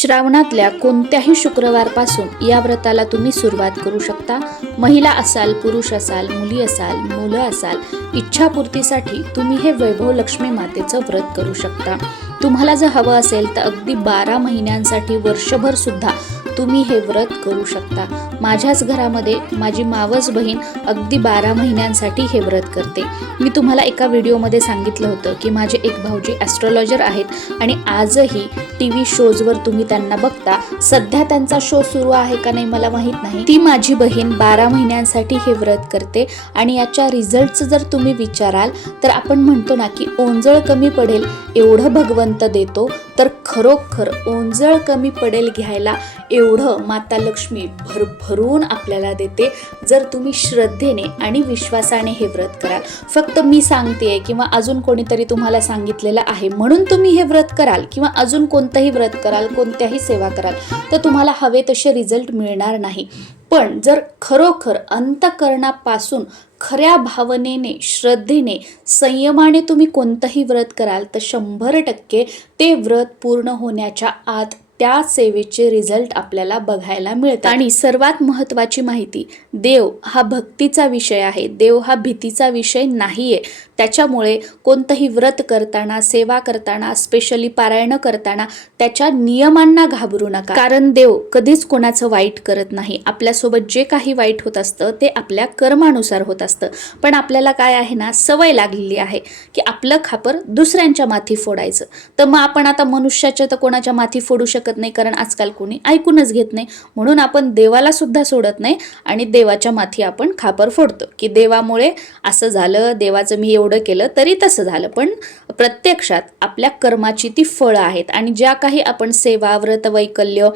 श्रावणातल्या कोणत्याही शुक्रवारपासून या व्रताला तुम्ही सुरुवात करू शकता. महिला असाल पुरुष असाल मुली असाल मुलं असाल इच्छापूर्तीसाठी तुम्ही हे वैभव लक्ष्मी मातेचं व्रत करू शकता. तुम्हाला जर हवं असेल तर अगदी बारा महिन्यांसाठी वर्षभर सुद्धा तुम्ही हे व्रत करू शकता. माझ्याच घरामध्ये माझी मावस बहीण अगदी बारा महिन्यांसाठी हे व्रत करते. मी तुम्हाला एका व्हिडिओमध्ये सांगितलं होतं की माझे एक भाऊजी ॲस्ट्रॉलॉजर आहेत आणि आजही टी व्ही शोजवर तुम्ही त्यांना बघता. सध्या त्यांचा शो सुरू आहे का नाही मला माहीत नाही. ती माझी बहीण बारा महिन्यांसाठी हे व्रत करते आणि याच्या रिझल्टचं जर तुम्ही विचाराल तर आपण म्हणतो ना की ओंजळ कमी पडेल एवढं भगवंत देतो. तर खरोखर ओंजळ कमी पडेल घ्यायला एवढं माता लक्ष्मी भरभरून आपल्याला देते. जर तुम्ही श्रद्धेने आणि विश्वासाने हे व्रत कराल. फक्त मी सांगते किंवा अजून कोणीतरी तुम्हाला सांगितलेलं आहे म्हणून तुम्ही हे व्रत कराल किंवा अजून कोणतंही व्रत कराल कोणत्याही सेवा कराल तर तुम्हाला हवे तसे रिझल्ट मिळणार नाही. पण जर खरोखर अंतकरणापासून खऱ्या भावनेने श्रद्धेने संयमाने तुम्ही कोणतंही व्रत कराल तर शंभर टक्के ते व्रत पूर्ण होण्याच्या आत त्या सेवेचे रिझल्ट आपल्याला बघायला मिळतात. आणि सर्वात महत्त्वाची माहिती देव हा भक्तीचा विषय आहे. देव हा भीतीचा विषय नाही आहे त्याच्यामुळे कोणतंही व्रत करताना सेवा करताना स्पेशली पारायण करताना त्याच्या नियमांना घाबरू नका. कारण देव कधीच कोणाचं वाईट करत नाही. आपल्यासोबत जे काही वाईट होत असतं ते आपल्या कर्मानुसार होत असतं. पण आपल्याला काय आहे ना सवय लागलेली आहे की आपलं खापर दुसऱ्यांच्या माथी फोडायचं. तर मग आपण आता मनुष्याच्या तर कोणाच्या माथी फोडू शकत नाही कारण आजकाल कोणी ऐकूनच घेत नाही. म्हणून आपण देवाला सुद्धा सोडत नाही आणि देवाच्या माथी आपण खापर फोडतो की देवामुळे असं झालं देवाचं मी एवढं केलं तरी तसं झालं. पण प्रत्यक्षात आपल्या कर्माची ती फळं आहेत आणि ज्या काही आपण सेवा व्रत वैकल्य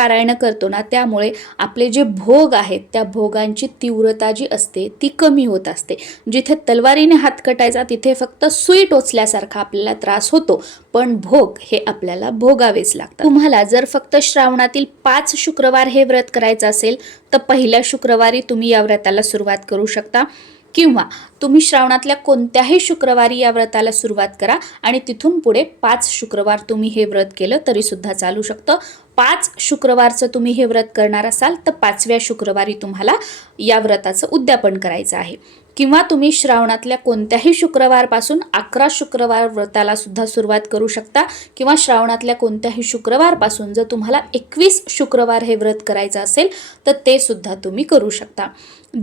पारायण करतो ना त्यामुळे आपले जे भोग आहेत त्या भोगांची तीव्रता जी असते ती कमी होत असते. जिथे तलवारीने हात कटायचा तिथे फक्त सुई टोचल्यासारखा आपल्याला त्रास होतो. पण भोग हे आपल्याला भोगावेच लागतात. तुम्हाला जर फक्त श्रावणातील पाच शुक्रवार हे व्रत करायचं असेल तर पहिल्या शुक्रवारी तुम्ही या व्रताला सुरुवात करू शकता. किंवा तुम्ही श्रावणातल्या कोणत्याही शुक्रवारी या व्रताला सुरुवात करा आणि तिथून पुढे पाच शुक्रवार तुम्ही हे व्रत केलं तरीसुद्धा चालू शकतं. पाच शुक्रवारचं तुम्ही हे व्रत करणार असाल तर पाचव्या शुक्रवारी तुम्हाला या व्रताचं उद्यापन करायचं आहे. किंवा तुम्ही श्रावणातल्या कोणत्याही शुक्रवारपासून अकरा शुक्रवार व्रताला सुद्धा सुरुवात करू शकता किंवा श्रावणातल्या कोणत्याही शुक्रवारपासून जर तुम्हाला एकवीस शुक्रवार हे व्रत करायचं असेल तर ते सुद्धा तुम्ही करू शकता.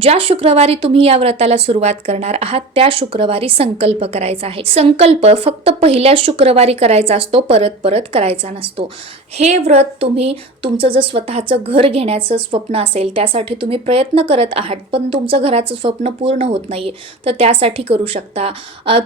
ज्या शुक्रवारी तुम्ही या व्रताला सुरुवात करणार आहात त्या शुक्रवारी संकल्प करायचा आहे. संकल्प फक्त पहिल्या शुक्रवारी करायचा असतो परत परत करायचा नसतो. हे व्रत तुम्ही तुमचं जर स्वतःचं घर घेण्याचं स्वप्न असेल त्यासाठी तुम्ही प्रयत्न करत आहात पण तुमचं घराचं स्वप्न पूर्ण होत नाही तर त्यासाठी करू शकता.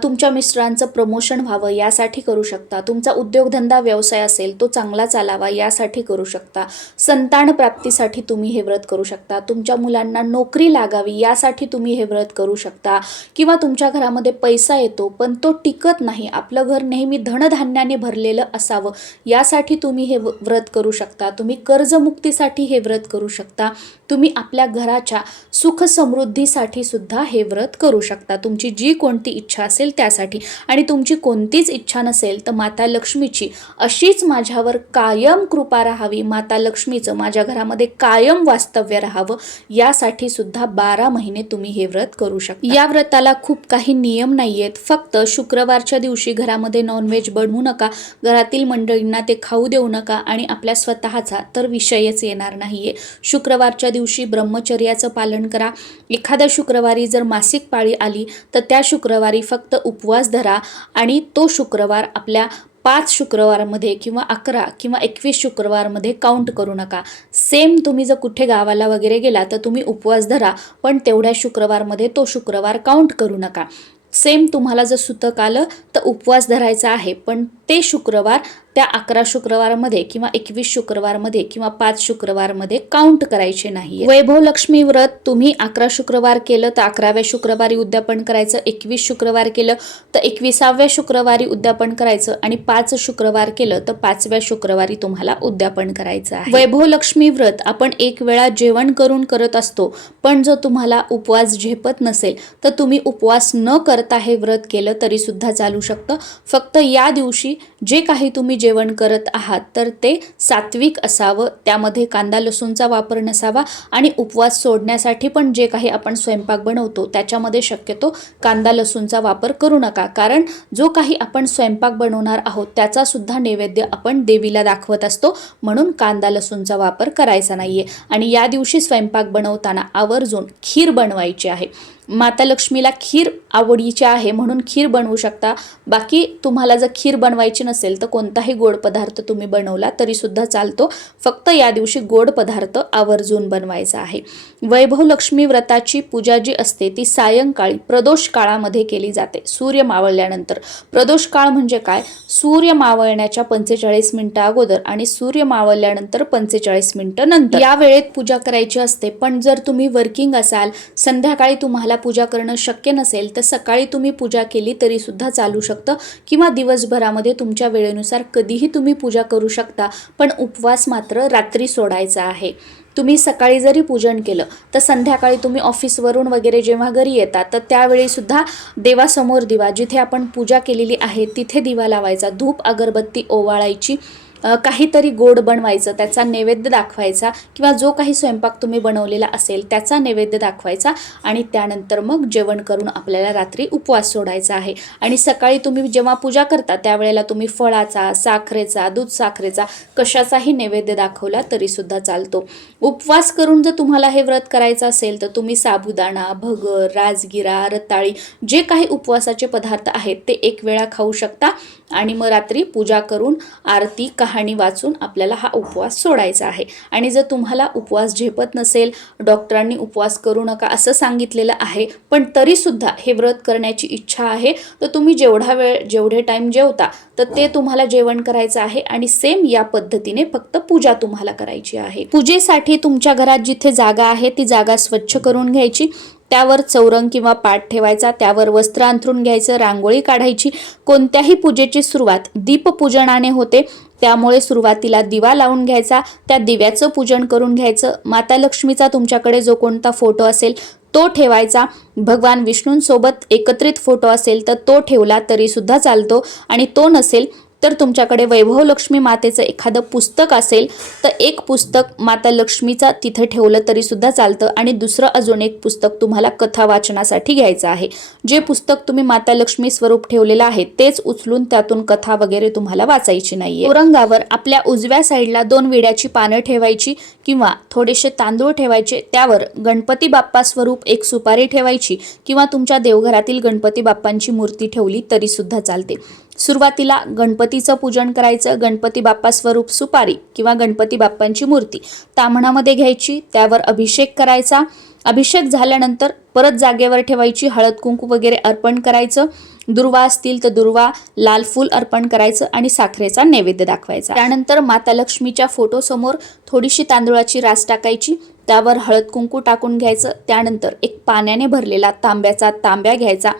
तुमच्या मिस्टरांचं प्रमोशन व्हावं यासाठी करू शकता. तुमचा उद्योगधंदा व्यवसाय असेल तो चांगला चालावा यासाठी करू शकता. संतान प्राप्तीसाठी तुम्ही हे व्रत करू शकता. तुमच्या मुलांना नोकरी लागावी यासाठी तुम्ही हे व्रत करू शकता. किंवा तुमच्या घरामध्ये पैसा येतो पण तो टिकत नाही. आपलं घर नेहमी धनधान्याने भरलेलं असावं यासाठी तुम्ही हे व- व्रत करू शकता. तुम्ही कर्जमुक्तीसाठी हे व्रत करू शकता. तुम्ही आपल्या घराच्या सुख समृद्धीसाठी सुद्धा हे व्रत करू शकता. तुमची जी कोणती इच्छा असेल त्यासाठी. आणि तुमची कोणतीच इच्छा नसेल तर माता लक्ष्मीची अशीच माझ्यावर कायम कृपा राहावी. माता लक्ष्मीचं माझ्या घरामध्ये कायम वास्तव्य राहावं. यासाठी सुद्धा बारा महिने तुम्ही हे व्रत करू शकता. या व्रताला खूप काही नियम नाही आहेत फक्त शुक्रवारच्या दिवशी घरामध्ये नॉनव्हेज बनवू नका. घरातील मंडळींना ते खाऊ देऊ नका. आणि आपल्या स्वतःचा तर विषयच येणार नाहीये. शुक्रवारच्या दिवशी ब्रह्मचर्याचं पालन करा. एखाद्या शुक्रवारी जर मासिक पाळी आली तर त्या शुक्रवारी फक्त उपवास धरा आणि तो शुक्रवार आपल्या पाच शुक्रवारमध्ये किंवा अकरा किंवा एकवीस शुक्रवारमध्ये काउंट करू नका. सेम तुम्ही जर कुठे गावाला वगैरे गेला तर तुम्ही उपवास धरा पण तेवढ्या शुक्रवारमध्ये तो शुक्रवार काउंट करू नका. सेम तुम्हाला जर सुतक आलं तर उपवास धरायचा आहे पण ते शुक्रवार त्या अकरा शुक्रवारमध्ये किंवा एकवीस शुक्रवारमध्ये किंवा पाच शुक्रवारमध्ये काउंट करायचे नाही वैभव लक्ष्मी व्रत तुम्ही अकरा शुक्रवार केलं तर अकराव्या शुक्रवारी उद्यापन करायचं एकवीस शुक्रवार केलं तर एकविसाव्या शुक्रवारी उद्यापन करायचं आणि पाच शुक्रवार केलं तर पाचव्या शुक्रवारी तुम्हाला उद्यापन करायचं आहे. वैभव लक्ष्मी व्रत आपण एक वेळा जेवण करून करत असतो पण जर तुम्हाला उपवास झेपत नसेल तर तुम्ही उपवास न करता हे व्रत केलं तरी सुद्धा चालू शकतं. फक्त या दिवशी जे काही तुम्ही जेवण करत आहात तर ते सात्विक असावं. त्यामध्ये कांदा लसूणचा वापर नसावा आणि उपवास सोडण्यासाठी पण जे काही आपण स्वयंपाक बनवतो त्याच्यामध्ये शक्यतो कांदा लसूणचा वापर करू नका. कारण जो काही आपण स्वयंपाक बनवणार आहोत त्याचा सुद्धा नैवेद्य आपण देवीला दाखवत असतो. म्हणून कांदा लसूणचा वापर करायचा नाहीये. आणि या दिवशी स्वयंपाक बनवताना आवर्जून खीर बनवायची आहे. माता लक्ष्मीला खीर आवडीची आहे म्हणून खीर बनवू शकता. बाकी तुम्हाला जर खीर बनवायची नसेल तर कोणताही गोड पदार्थ तुम्ही बनवला तरी सुद्धा चालतो. फक्त या दिवशी गोड पदार्थ आवर्जून बनवायचा आहे. वैभव लक्ष्मी व्रताची पूजा जी असते ती सायंकाळी प्रदोष काळामध्ये केली जाते. सूर्य मावळल्यानंतर. प्रदोष काळ म्हणजे काय? सूर्य मावळण्याच्या पंचेचाळीस मिनिटं अगोदर आणि सूर्य मावळल्यानंतर पंचेचाळीस मिनिटं नंतर. या वेळेत पूजा करायची असते. पण जर तुम्ही वर्किंग असाल संध्याकाळी तुम्हाला पूजा करणं शक्य नसेल तर सकाळी तुम्ही पूजा केली तरीसुद्धा चालू शकतं किंवा दिवसभरामध्ये तुमच्या वेळेनुसार कधीही तुम्ही पूजा करू शकता पण उपवास मात्र रात्री सोडायचा आहे. तुम्ही सकाळी जरी पूजन केलं तर संध्याकाळी तुम्ही ऑफिसवरून वगैरे जेव्हा घरी येता तर त्यावेळीसुद्धा देवासमोर दिवा जिथे आपण पूजा केलेली आहे तिथे दिवा लावायचा. धूप अगरबत्ती ओवाळायची. काहीतरी गोड बनवायचं त्याचा नैवेद्य दाखवायचा किंवा जो काही स्वयंपाक तुम्ही बनवलेला असेल त्याचा नैवेद्य दाखवायचा आणि त्यानंतर मग जेवण करून आपल्याला रात्री उपवास सोडायचा आहे. आणि सकाळी तुम्ही जेव्हा पूजा करता त्यावेळेला तुम्ही फळाचा साखरेचा दूध साखरेचा कशाचाही नैवेद्य दाखवला तरीसुद्धा चालतो. उपवास करून जर तुम्हाला हे व्रत करायचं असेल तर तुम्ही साबुदाणा भगर राजगिरा रताळी जे काही उपवासाचे पदार्थ आहेत ते एक वेळा खाऊ शकता आणि मग रात्री पूजा करून आरती कहाणी वाचून आपल्याला हा उपवास सोडायचा आहे. आणि जर तुम्हाला उपवास झेपत नसेल डॉक्टरांनी उपवास करू नका असं सांगितलेलं आहे पण तरीसुद्धा हे व्रत करण्याची इच्छा आहे तर तुम्ही जेवढा वेळ जेवढे टाईम जेवता तर ते तुम्हाला जेवण करायचं आहे आणि सेम या पद्धतीने फक्त पूजा तुम्हाला करायची आहे. पूजेसाठी तुमच्या घरात जिथे जागा आहे ती जागा स्वच्छ करून घ्यायची. त्यावर चौरंग किंवा पाठ ठेवायचा त्यावर वस्त्र अंथरून घ्यायचं रांगोळी काढायची. कोणत्याही पूजेची सुरुवात दीपपूजनाने होते. त्यामुळे सुरुवातीला दिवा लावून घ्यायचा त्या दिव्याचं पूजन करून घ्यायचं. माता लक्ष्मीचा तुमच्याकडे जो कोणता फोटो असेल तो ठेवायचा. भगवान विष्णूंसोबत एकत्रित फोटो असेल तर तो ठेवला तरी सुद्धा चालतो. आणि तो नसेल तर तुमच्याकडे वैभव लक्ष्मी मातेचं एखादं पुस्तक असेल तर एक पुस्तक माता लक्ष्मीचा तिथे ठेवलं तरी सुद्धा चालतं. आणि दुसरं अजून एक पुस्तक तुम्हाला कथा वाचनासाठी घ्यायचं आहे. जे पुस्तक तुम्ही माता लक्ष्मी स्वरूप ठेवलेलं आहे तेच उचलून त्यातून कथा वगैरे तुम्हाला वाचायची नाहीये. औरंगावर आपल्या उजव्या साईडला दोन विड्याची पानं ठेवायची किंवा थोडेसे तांदूळ ठेवायचे त्यावर गणपती बाप्पा स्वरूप एक सुपारी ठेवायची किंवा तुमच्या देवघरातील गणपती बाप्पांची मूर्ती ठेवली तरी सुद्धा चालते. सुरुवातीला गणपतीचं पूजन करायचं गणपती बाप्पा स्वरूप सुपारी किंवा गणपती बाप्पांची मूर्ती. ताम्हणामध्ये घ्यायची त्यावर अभिषेक करायचा. अभिषेक झाल्यानंतर परत जागेवर ठेवायची हळद कुंकू वगैरे अर्पण करायचं. दुर्वा असतील तर दुर्वा लाल फूल अर्पण करायचं आणि साखरेचा नैवेद्य दाखवायचा. त्यानंतर माता लक्ष्मीच्या फोटोसमोर थोडीशी तांदूळाची रास टाकायची. त्यावर हळद कुंकू टाकून घ्यायचं. त्यानंतर एक पाण्याने भरलेला तांब्याचा तांब्या घ्यायचा.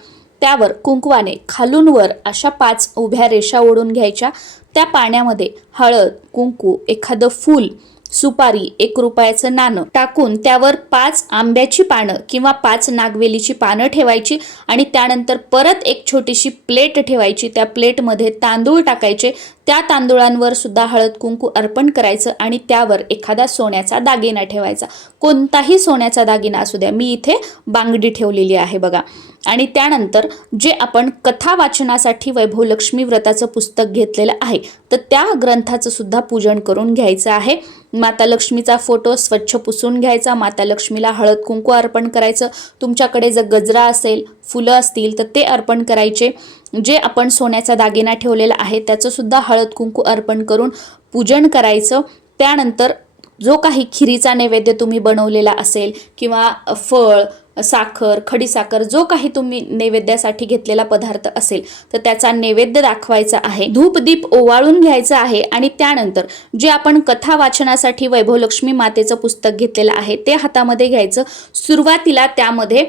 त्यावर कुंकवाने खालून वर अशा पाच उभ्या रेषा ओढून घ्यायच्या. त्या पाण्यामध्ये हळद कुंकू एखादं फूल सुपारी एक रुपयाचं नाणं टाकून त्यावर पाच आंब्याची पानं किंवा पाच नागवेलीची पानं ठेवायची आणि त्यानंतर परत एक छोटीशी प्लेट ठेवायची. त्या प्लेटमध्ये तांदूळ टाकायचे. त्या तांदूळांवर सुद्धा हळद कुंकू अर्पण करायचं आणि त्यावर एखादा सोन्याचा दागिना ठेवायचा. कोणताही सोन्याचा दागिना असू द्या मी इथे बांगडी ठेवलेली आहे बघा. आणि त्यानंतर जे आपण कथा वाचनासाठी वैभव लक्ष्मी व्रताचं पुस्तक घेतलेलं आहे तर त्या ग्रंथाचं सुद्धा पूजन करून घ्यायचं आहे. माता लक्ष्मीचा फोटो स्वच्छ पुसून घ्यायचा माता लक्ष्मीला हळद कुंकू अर्पण करायचं. तुमच्याकडे जर गजरा असेल फुलं असतील तर ते अर्पण करायचे. जे आपण सोन्याचा दागिना ठेवलेला आहे त्याचंसुद्धा हळद कुंकू अर्पण करून पूजन करायचं. त्यानंतर जो काही खिरीचा नैवेद्य तुम्ही बनवलेला असेल किंवा फळ साखर खडीसाखर जो काही तुम्ही नैवेद्यासाठी घेतलेला पदार्थ असेल तर त्याचा नैवेद्य दाखवायचा आहे. धूप दीप ओवाळून घ्यायचा आहे आणि त्यानंतर जे आपण कथा वाचनासाठी वैभवलक्ष्मी मातेचं पुस्तक घेतलेलं आहे ते हातामध्ये घ्यायचं. सुरुवातीला त्यामध्ये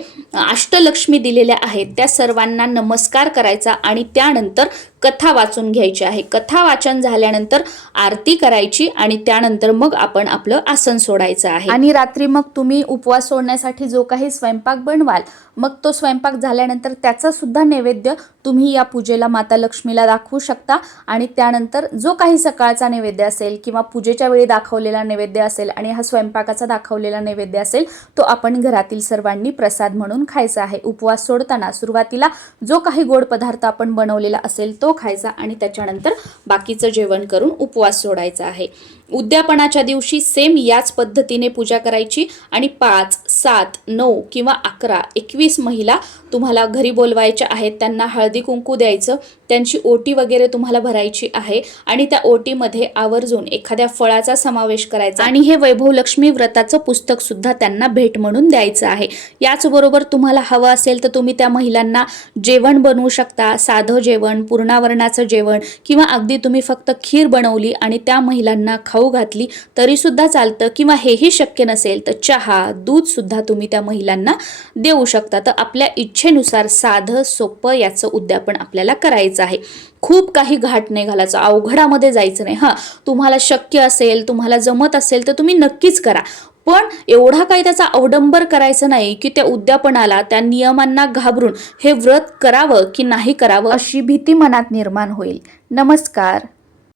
अष्टलक्ष्मी दिलेल्या आहेत त्या सर्वांना नमस्कार करायचा आणि त्यानंतर कथा वाचून घ्यायची आहे. कथा वाचन झाल्यानंतर आरती करायची आणि त्यानंतर मग आपण आपलं आसन सोडायचं आहे. आणि रात्री मग तुम्ही उपवास सोडण्यासाठी जो काही स्वयंपाक बनवाल मग तो स्वयंपाक झाल्यानंतर त्याचा सुद्धा नैवेद्य तुम्ही या पूजेला माता लक्ष्मीला दाखवू शकता. आणि त्यानंतर जो काही सकाळचा नैवेद्य असेल किंवा पूजेच्या वेळी दाखवलेला नैवेद्य असेल आणि हा स्वयंपाकाचा दाखवलेला नैवेद्य असेल तो आपण घरातील सर्वांनी प्रसाद म्हणून खायचा आहे. उपवास सोडताना सुरुवातीला जो काही गोड पदार्थ आपण बनवलेला असेल तो खायचा आणि त्याच्यानंतर बाकीचं जेवण करून उपवास सोडायचा आहे. उद्यापनाच्या दिवशी सेम याच पद्धतीने पूजा करायची आणि पाच सात नऊ किंवा अकरा एकवीस महिला तुम्हाला घरी बोलवायच्या आहेत त्यांना हळदी कुंकू द्यायचं त्यांची ओटी वगैरे तुम्हाला भरायची आहे आणि त्या ओटीमध्ये आवर्जून एखाद्या फळाचा समावेश करायचा आणि हे वैभव लक्ष्मी व्रताचं पुस्तक सुद्धा त्यांना भेट म्हणून द्यायचं आहे. याचबरोबर तुम्हाला हवं असेल तर तुम्ही त्या महिलांना जेवण बनवू शकता साधं जेवण पूर्णावरणाचं जेवण किंवा अगदी तुम्ही फक्त खीर बनवली आणि त्या महिलांना खाऊ घातली तरी सुद्धा चालतं किंवा हेही शक्य नसेल तर चहा दूध सुद्धा तुम्ही त्या महिलांना देऊ शकता. तर आपल्या इच्छेनुसार साधं सोपं याचं उद्यापन आपल्याला करायचं आहे. खूप काही घाट नाही घालायचं. अवघडामध्ये जायचं नाही. हां तुम्हाला शक्य असेल तुम्हाला जमत असेल तर तुम्ही नक्कीच करा. पण एवढा काही त्याचा अवडंबर करायचं नाही की त्या उद्यापनाला त्या नियमांना घाबरून हे व्रत करावं की नाही करावं अशी भीती मनात निर्माण होईल. नमस्कार.